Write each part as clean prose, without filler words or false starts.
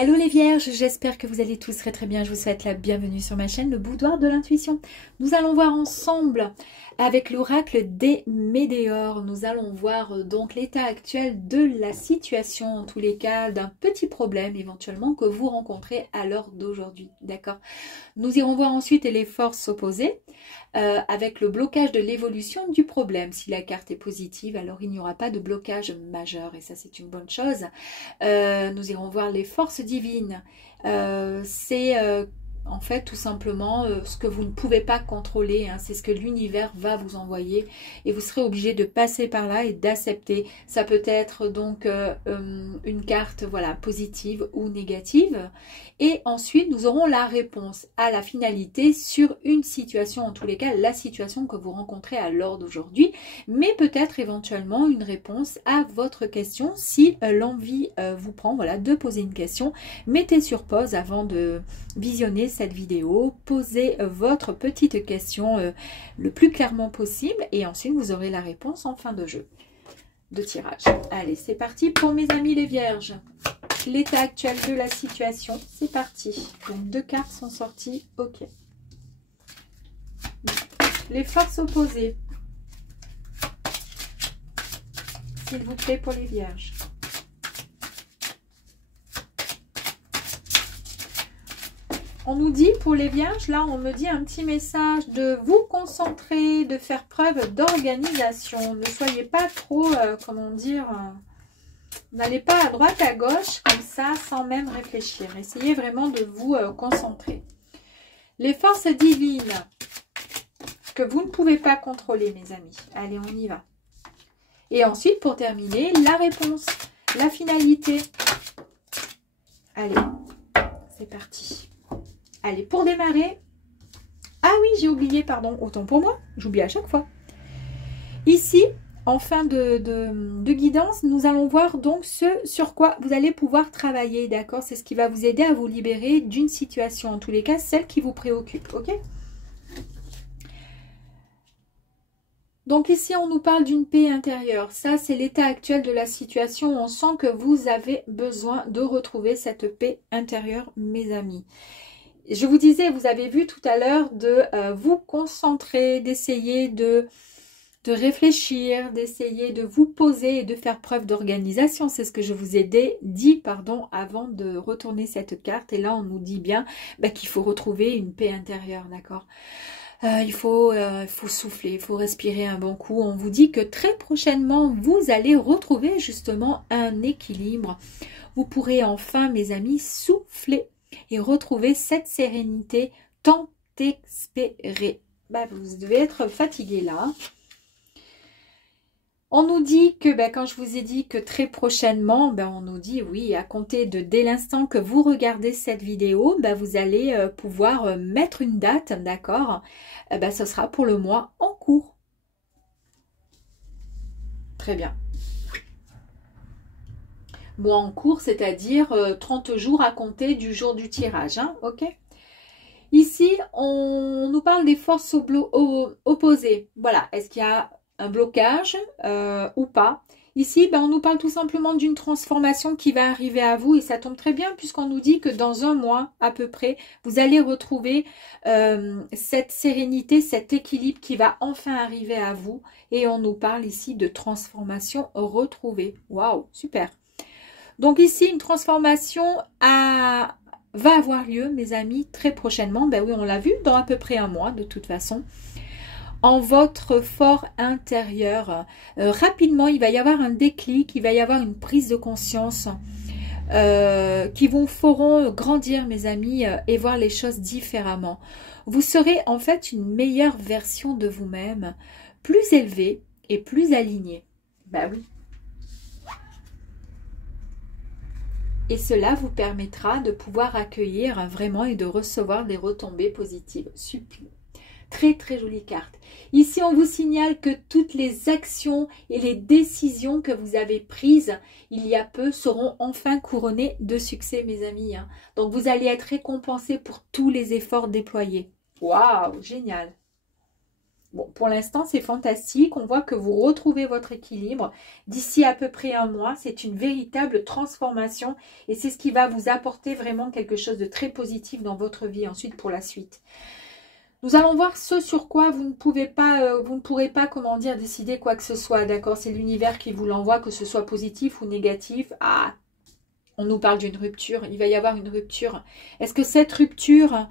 Hello les vierges, j'espère que vous allez tous très bien. Je vous souhaite la bienvenue sur ma chaîne, le boudoir de l'intuition. Nous allons voir ensemble avec l'oracle des Médéors. Nous allons voir donc l'état actuel de la situation, en tous les cas d'un petit problème éventuellement que vous rencontrez à l'heure d'aujourd'hui. D'accord? Nous irons voir ensuite les forces opposées avec le blocage de l'évolution du problème. Si la carte est positive, alors il n'y aura pas de blocage majeur et ça c'est une bonne chose. Nous irons voir les forces divines. C'est en fait tout simplement ce que vous ne pouvez pas contrôler, hein. C'est ce que l'univers va vous envoyer et vous serez obligé de passer par là et d'accepter. Ça peut être donc une carte voilà, positive ou négative. Et ensuite nous aurons la réponse à la finalité sur une situation, en tous les cas la situation que vous rencontrez à l'heure d'aujourd'hui, mais peut-être éventuellement une réponse à votre question si l'envie vous prend voilà, de poser une question. Mettez sur pause avant de visionner cette vidéo, posez votre petite question le plus clairement possible et ensuite vous aurez la réponse en fin de jeu, de tirage. Allez, c'est parti pour mes amis les vierges. L'état actuel de la situation, c'est parti. Donc deux cartes sont sorties, ok. Les forces opposées, s'il vous plaît pour les vierges. On nous dit pour les vierges, là on me dit un petit message de vous concentrer, de faire preuve d'organisation. Ne soyez pas trop, comment dire, n'allez pas à droite à gauche comme ça sans même réfléchir. Essayez vraiment de vous concentrer. Les forces divines que vous ne pouvez pas contrôler mes amis. Allez, on y va. Et ensuite pour terminer, la réponse, la finalité. Allez, c'est parti. Allez, pour démarrer, ah oui, j'ai oublié, pardon, autant pour moi, j'oublie à chaque fois. Ici, en fin de guidance, nous allons voir donc ce sur quoi vous allez pouvoir travailler, d'accord? C'est ce qui va vous aider à vous libérer d'une situation, en tous les cas, celle qui vous préoccupe, ok? Donc ici, on nous parle d'une paix intérieure. Ça, c'est l'état actuel de la situation. On sent que vous avez besoin de retrouver cette paix intérieure, mes amis. Je vous disais, vous avez vu tout à l'heure de vous concentrer, d'essayer de réfléchir, d'essayer de vous poser et de faire preuve d'organisation. C'est ce que je vous ai dit pardon, avant de retourner cette carte. Et là, on nous dit bien qu'il faut retrouver une paix intérieure, d'accord ? Il faut souffler, il faut respirer un bon coup. On vous dit que très prochainement, vous allez retrouver justement un équilibre. Vous pourrez enfin, mes amis, souffler et retrouver cette sérénité tant espérée. Vous devez être fatigué là. On nous dit que, quand je vous ai dit que très prochainement, on nous dit oui, à compter de dès l'instant que vous regardez cette vidéo, vous allez pouvoir mettre une date, d'accord? Ce sera pour le mois en cours. Très bien. Mois en cours, c'est-à-dire 30 jours à compter du jour du tirage, hein, ok? Ici, on nous parle des forces opposées. Voilà, est-ce qu'il y a un blocage ou pas? Ici, on nous parle tout simplement d'une transformation qui va arriver à vous et ça tombe très bien puisqu'on nous dit que dans un mois à peu près, vous allez retrouver cette sérénité, cet équilibre qui va enfin arriver à vous et on nous parle ici de transformation retrouvée. Waouh, super! Donc ici, une transformation va avoir lieu, mes amis, très prochainement. Oui, on l'a vu, dans à peu près un mois, de toute façon. En votre fort intérieur, rapidement, il va y avoir un déclic, il va y avoir une prise de conscience qui vous feront grandir, mes amis, et voir les choses différemment. Vous serez en fait une meilleure version de vous-même, plus élevée et plus alignée. Oui. Et cela vous permettra de pouvoir accueillir vraiment et de recevoir des retombées positives. Super. Très très jolie carte. Ici on vous signale que toutes les actions et les décisions que vous avez prises il y a peu seront enfin couronnées de succès mes amis. Hein. Donc vous allez être récompensés pour tous les efforts déployés. Waouh, génial. Bon, pour l'instant, c'est fantastique. On voit que vous retrouvez votre équilibre. D'ici à peu près un mois, c'est une véritable transformation. Et c'est ce qui va vous apporter vraiment quelque chose de très positif dans votre vie ensuite pour la suite. Nous allons voir ce sur quoi vous ne pouvez pas, vous ne pourrez pas, comment dire, décider quoi que ce soit. D'accord? C'est l'univers qui vous l'envoie, que ce soit positif ou négatif. Ah, on nous parle d'une rupture. Il va y avoir une rupture. Est-ce que cette rupture...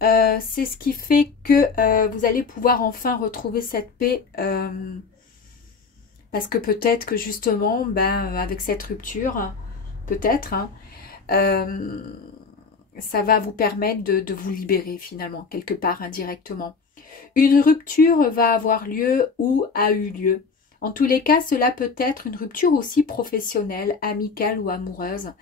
c'est ce qui fait que vous allez pouvoir enfin retrouver cette paix parce que peut-être que justement avec cette rupture peut-être hein, ça va vous permettre de vous libérer finalement quelque part indirectement. Une rupture va avoir lieu ou a eu lieu. En tous les cas, cela peut être une rupture aussi professionnelle, amicale ou amoureuse.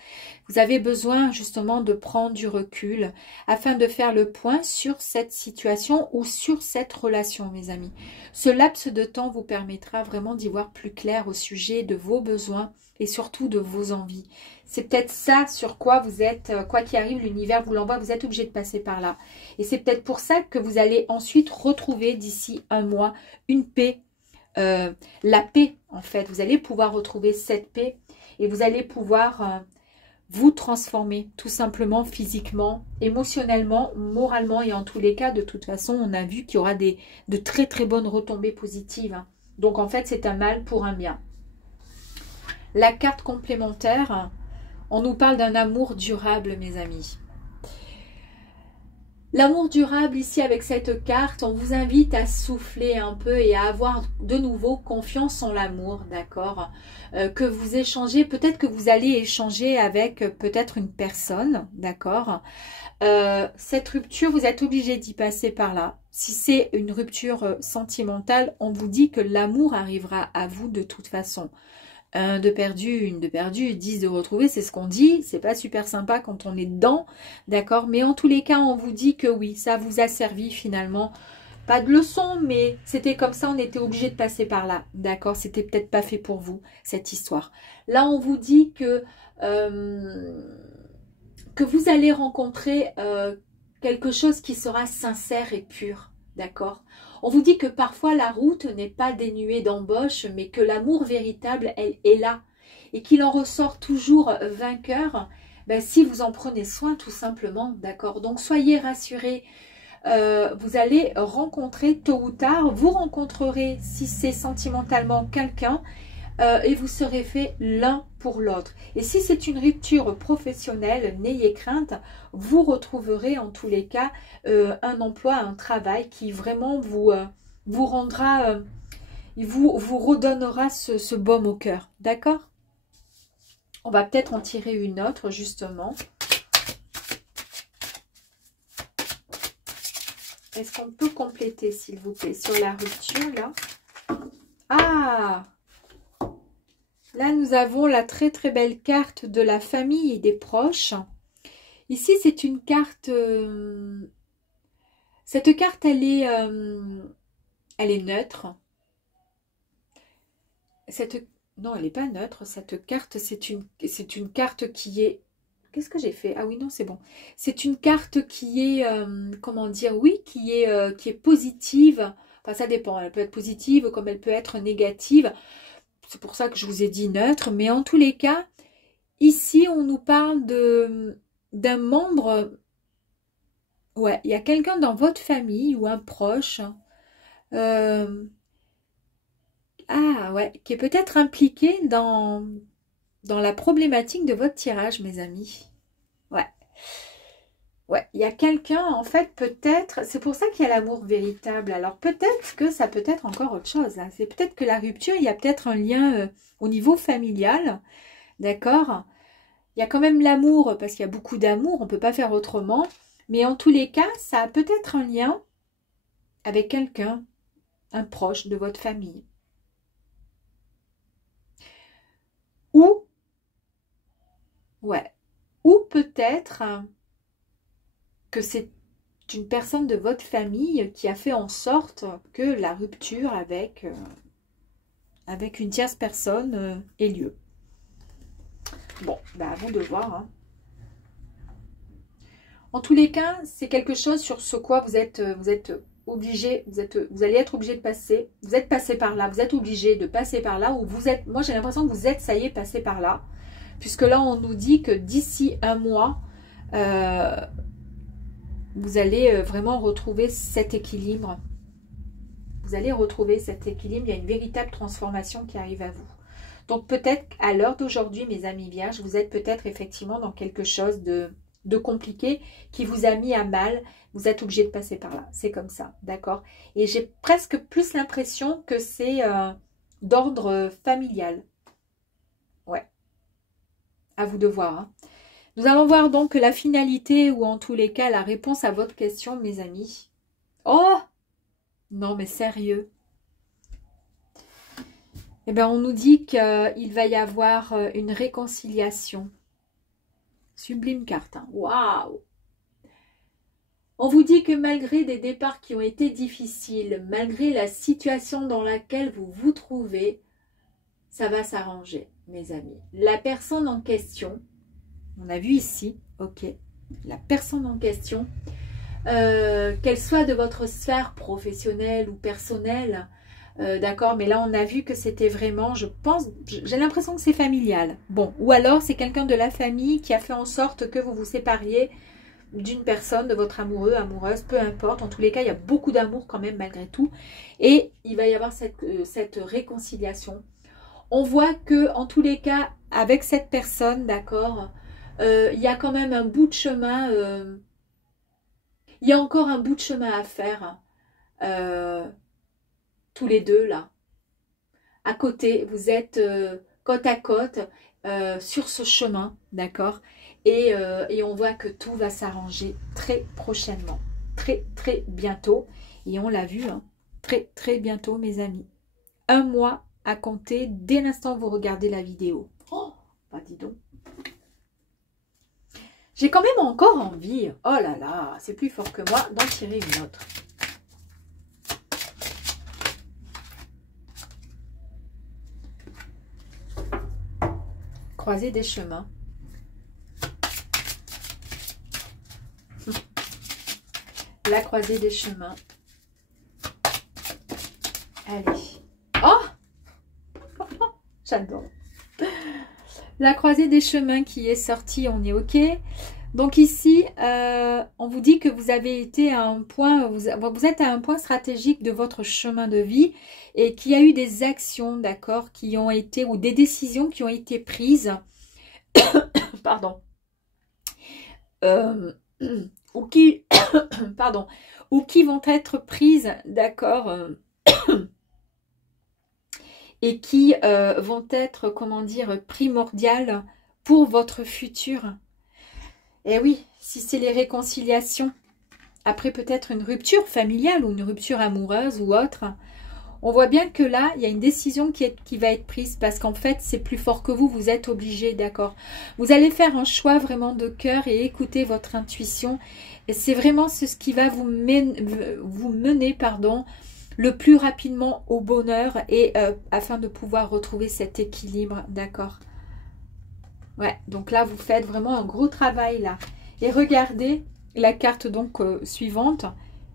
Vous avez besoin justement de prendre du recul afin de faire le point sur cette situation ou sur cette relation, mes amis. Ce laps de temps vous permettra vraiment d'y voir plus clair au sujet de vos besoins et surtout de vos envies. C'est peut-être ça sur quoi vous êtes, quoi qu'il arrive, l'univers vous l'envoie, vous êtes obligé de passer par là. Et c'est peut-être pour ça que vous allez ensuite retrouver d'ici un mois une paix. La paix en fait, vous allez pouvoir retrouver cette paix et vous allez pouvoir vous transformer tout simplement physiquement, émotionnellement, moralement et en tous les cas de toute façon on a vu qu'il y aura de très très bonnes retombées positives hein. Donc en fait c'est un mal pour un bien. La carte complémentaire, on nous parle d'un amour durable mes amis. L'amour durable ici avec cette carte, on vous invite à souffler un peu et à avoir de nouveau confiance en l'amour, d'accord? Que vous échangez, peut-être que vous allez échanger avec peut-être une personne, d'accord? Cette rupture, vous êtes obligé d'y passer par là. Si c'est une rupture sentimentale, on vous dit que l'amour arrivera à vous de toute façon. Un de perdu, une de perdu, 10 de retrouvé, c'est ce qu'on dit. C'est pas super sympa quand on est dedans, d'accord? Mais en tous les cas, on vous dit que oui, ça vous a servi finalement. Pas de leçon, mais c'était comme ça, on était obligé de passer par là, d'accord? C'était peut-être pas fait pour vous, cette histoire. Là, on vous dit que vous allez rencontrer quelque chose qui sera sincère et pur, d'accord? On vous dit que parfois la route n'est pas dénuée d'embûches, mais que l'amour véritable, elle est là. Et qu'il en ressort toujours vainqueur, si vous en prenez soin tout simplement, d'accord? Donc soyez rassurés, vous allez rencontrer tôt ou tard, vous rencontrerez si c'est sentimentalement quelqu'un, et vous serez fait l'un pour l'autre. Et si c'est une rupture professionnelle, n'ayez crainte, vous retrouverez en tous les cas un emploi, un travail qui vraiment vous rendra, vous redonnera ce baume au cœur. D'accord? On va peut-être en tirer une autre justement. Est-ce qu'on peut compléter s'il vous plaît sur la rupture là? Ah! Là, nous avons la très très belle carte de la famille et des proches. Ici, c'est une carte... cette carte, elle est neutre. Non, elle n'est pas neutre. Cette carte, c'est une carte qui est... Qu'est-ce que j'ai fait? Ah oui, non, c'est bon. C'est une carte qui est... comment dire? Oui, qui est positive. Enfin, ça dépend. Elle peut être positive comme elle peut être négative. C'est pour ça que je vous ai dit neutre. Mais en tous les cas, ici, on nous parle d'un membre. Ouais, il y a quelqu'un dans votre famille ou un proche. Ah ouais, qui est peut-être impliqué dans la problématique de votre tirage, mes amis. Ouais. Ouais, il y a quelqu'un, en fait, peut-être, c'est pour ça qu'il y a l'amour véritable. Alors peut-être que ça peut être encore autre chose. Hein. C'est peut-être que la rupture, il y a peut-être un lien au niveau familial, d'accord? Il y a quand même l'amour, parce qu'il y a beaucoup d'amour, on ne peut pas faire autrement. Mais en tous les cas, ça a peut-être un lien avec quelqu'un, un proche de votre famille. Ou, ouais, ou peut-être... que c'est une personne de votre famille qui a fait en sorte que la rupture avec une tierce personne ait lieu. Bon, à vous de voir. Hein. En tous les cas, c'est quelque chose sur ce quoi vous êtes obligé, vous allez être obligé de passer, vous êtes passé par là, vous êtes obligé de passer par là, ou vous êtes, moi j'ai l'impression que vous êtes, ça y est, passé par là, puisque là on nous dit que d'ici un mois, vous allez vraiment retrouver cet équilibre. Vous allez retrouver cet équilibre, il y a une véritable transformation qui arrive à vous. Donc peut-être à l'heure d'aujourd'hui, mes amis vierges, vous êtes peut-être effectivement dans quelque chose de compliqué qui vous a mis à mal. Vous êtes obligé de passer par là. C'est comme ça, d'accord? Et j'ai presque plus l'impression que c'est d'ordre familial. Ouais. À vous de voir. Hein. Nous allons voir donc la finalité ou en tous les cas la réponse à votre question, mes amis. Oh! Non, mais sérieux. Eh bien, on nous dit qu'il va y avoir une réconciliation. Sublime carte. Hein. Waouh! On vous dit que malgré des départs qui ont été difficiles, malgré la situation dans laquelle vous vous trouvez, ça va s'arranger, mes amis. La personne en question, on a vu ici, ok, la personne en question, qu'elle soit de votre sphère professionnelle ou personnelle, d'accord, mais là on a vu que c'était vraiment, je pense, j'ai l'impression que c'est familial. Bon, ou alors c'est quelqu'un de la famille qui a fait en sorte que vous vous sépariez d'une personne, de votre amoureux, amoureuse, peu importe. En tous les cas, il y a beaucoup d'amour quand même malgré tout. Et il va y avoir cette réconciliation. On voit que en tous les cas, avec cette personne, d'accord, il y a quand même un bout de chemin, il y a encore un bout de chemin à faire, tous les deux là. À côté, vous êtes côte à côte sur ce chemin, d'accord, et on voit que tout va s'arranger très prochainement, très très bientôt, et on l'a vu, hein, très très bientôt mes amis. Un mois à compter dès l'instant où vous regardez la vidéo. Oh, bah dis donc. J'ai quand même encore envie, oh là là, c'est plus fort que moi, d'en tirer une autre. Croiser des chemins. La croisée des chemins. Allez. Oh, j'adore. La croisée des chemins qui est sortie, on est ok. Donc ici, on vous dit que vous avez été à un point, vous êtes à un point stratégique de votre chemin de vie et qu'il y a eu des actions, d'accord, qui ont été, ou des décisions qui ont été prises, pardon, ou qui, pardon, ou qui vont être prises, d'accord, et qui vont être, comment dire, primordiales pour votre futur. Et oui, si c'est les réconciliations, après peut-être une rupture familiale ou une rupture amoureuse ou autre, on voit bien que là, il y a une décision qui va être prise parce qu'en fait, c'est plus fort que vous, vous êtes obligé, d'accord. Vous allez faire un choix vraiment de cœur et écouter votre intuition. Et c'est vraiment ce qui va vous mener, pardon, le plus rapidement au bonheur et afin de pouvoir retrouver cet équilibre, d'accord. Ouais, donc là, vous faites vraiment un gros travail là. Et regardez la carte donc suivante,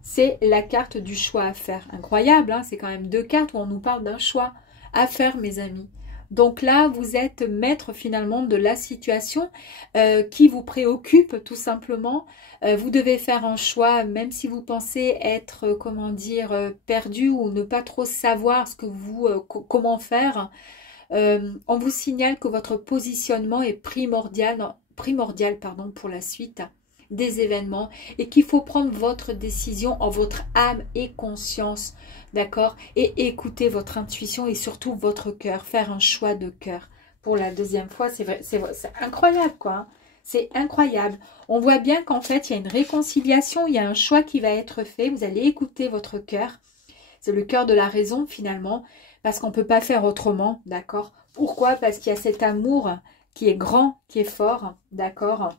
c'est la carte du choix à faire. Incroyable, hein, c'est quand même deux cartes où on nous parle d'un choix à faire, mes amis. Donc là, vous êtes maître finalement de la situation qui vous préoccupe tout simplement. Vous devez faire un choix, même si vous pensez être, comment dire, perdu ou ne pas trop savoir ce que vous, comment faire. On vous signale que votre positionnement est primordial pardon, pour la suite des événements et qu'il faut prendre votre décision en votre âme et conscience, d'accord, et écouter votre intuition et surtout votre cœur, faire un choix de cœur. Pour la deuxième fois, c'est vrai, c'est incroyable quoi, hein. C'est incroyable. On voit bien qu'en fait, il y a une réconciliation, il y a un choix qui va être fait, vous allez écouter votre cœur, c'est le cœur de la raison finalement, parce qu'on ne peut pas faire autrement, d'accord. Pourquoi? Parce qu'il y a cet amour qui est grand, qui est fort, d'accord,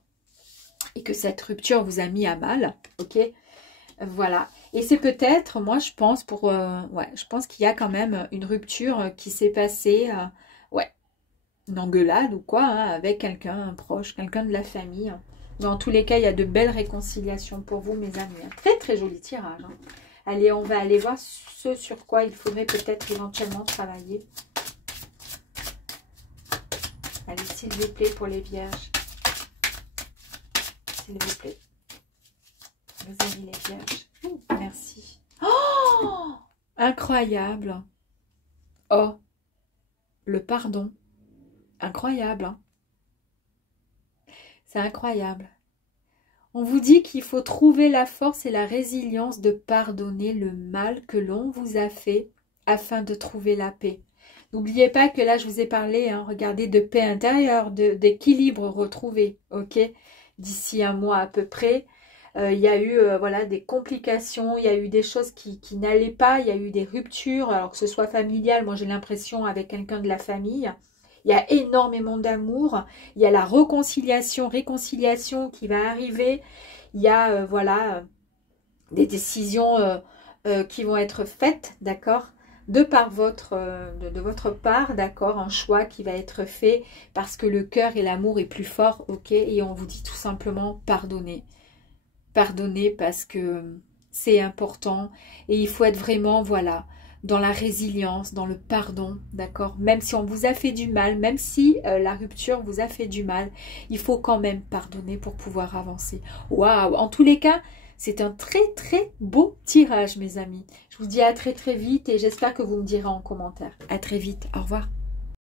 et que cette rupture vous a mis à mal, ok. Voilà. Et c'est peut-être, moi je pense, ouais, je pense qu'il y a quand même une rupture qui s'est passée, ouais, une engueulade ou quoi, hein, avec quelqu'un, un proche, quelqu'un de la famille. Dans tous les cas, il y a de belles réconciliations pour vous, mes amis. Très très joli tirage, hein. Allez, on va aller voir ce sur quoi il faudrait peut-être éventuellement travailler. Allez, s'il vous plaît, pour les vierges. S'il vous plaît. Vous avez les vierges. Merci. Oh, incroyable. Oh, le pardon. Incroyable. Hein. C'est incroyable. On vous dit qu'il faut trouver la force et la résilience de pardonner le mal que l'on vous a fait afin de trouver la paix. N'oubliez pas que là, je vous ai parlé, hein, regardez, de paix intérieure, d'équilibre retrouvé, ok? D'ici un mois à peu près, il y a eu voilà, des complications, il y a eu des choses qui n'allaient pas, il y a eu des ruptures, alors que ce soit familial, moi j'ai l'impression avec quelqu'un de la famille. Il y a énormément d'amour, il y a la réconciliation qui va arriver, il y a voilà, des décisions qui vont être faites, d'accord, de votre part, d'accord, un choix qui va être fait parce que le cœur et l'amour est plus fort, ok, et on vous dit tout simplement pardonnez. Pardonnez parce que c'est important et il faut être vraiment, voilà, dans la résilience, dans le pardon, d'accord? Même si on vous a fait du mal, même si la rupture vous a fait du mal, il faut quand même pardonner pour pouvoir avancer. Waouh! En tous les cas, c'est un très très beau tirage, mes amis. Je vous dis à très très vite et j'espère que vous me direz en commentaire. À très vite, au revoir.